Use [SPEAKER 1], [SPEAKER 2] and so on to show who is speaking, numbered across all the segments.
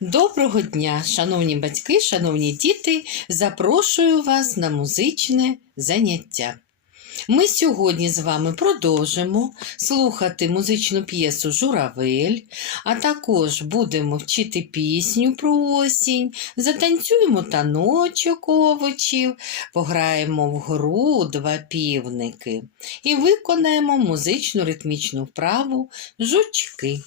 [SPEAKER 1] Доброго дня, шановні батьки, шановні діти, запрошую вас на музичне заняття. Ми сьогодні з вами продовжимо слухати музичну п'єсу Журавель, а також будемо вчити пісню про осінь, затанцюємо таночок овочів, пограємо в гру два півники і виконаємо музичну ритмічну вправу жучки.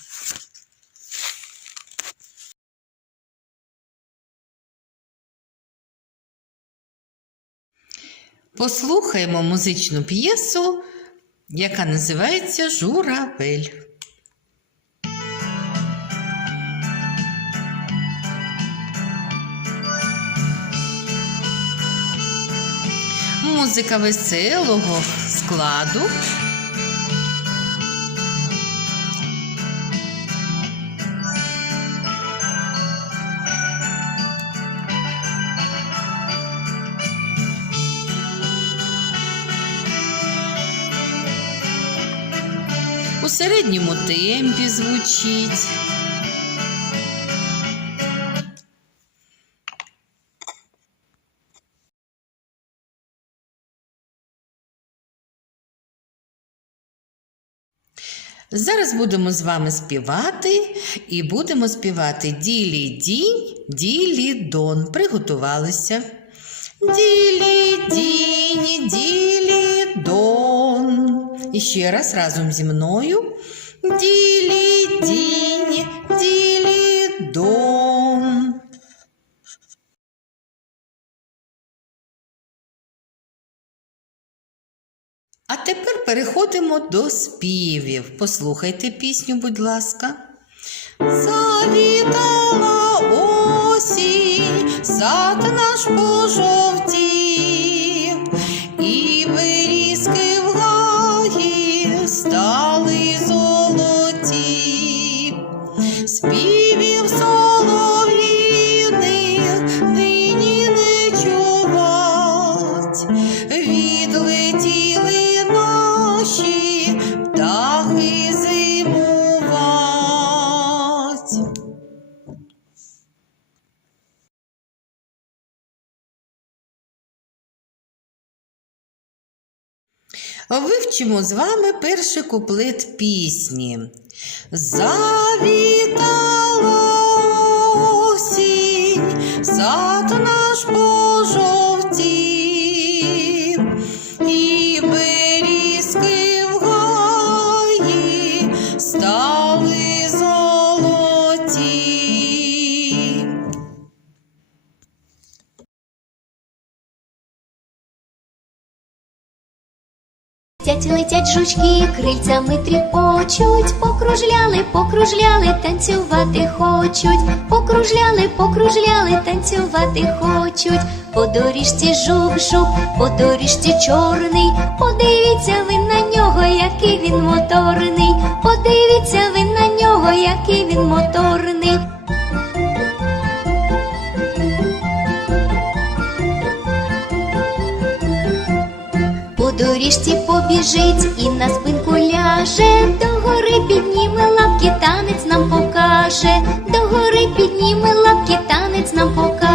[SPEAKER 1] Послухаємо музичну п'єсу, яка називається Журавель. Музика веселого складу. У середньому темпі звучить. Зараз будемо з вами співати і будемо співати ділі дінь, ділі дон. Приготувалися. Ділі дінь, ділі дон. І раз разом зі мною. Ділі дінь, ділі дон. А тепер переходимо до співів. Послухайте пісню, будь ласка. Завітала осінь, сад наш пожовтів, Вивчимо з вами перший куплет пісні. Завітала осінь, сад наш пожовтів,
[SPEAKER 2] Летять, летять жучки, крильцями тріпочуть, покружляли, покружляли, танцювати хочуть, покружляли, покружляли, танцювати хочуть. По доріжці жук-жук, по доріжці чорний. Подивіться ви на нього, який він моторний. Подивіться ви на нього, який він моторний. Доріжці побіжить і на спинку ляже, до гори підніме лапки, танець нам покаже, до гори підніме лапки, танець нам покаже.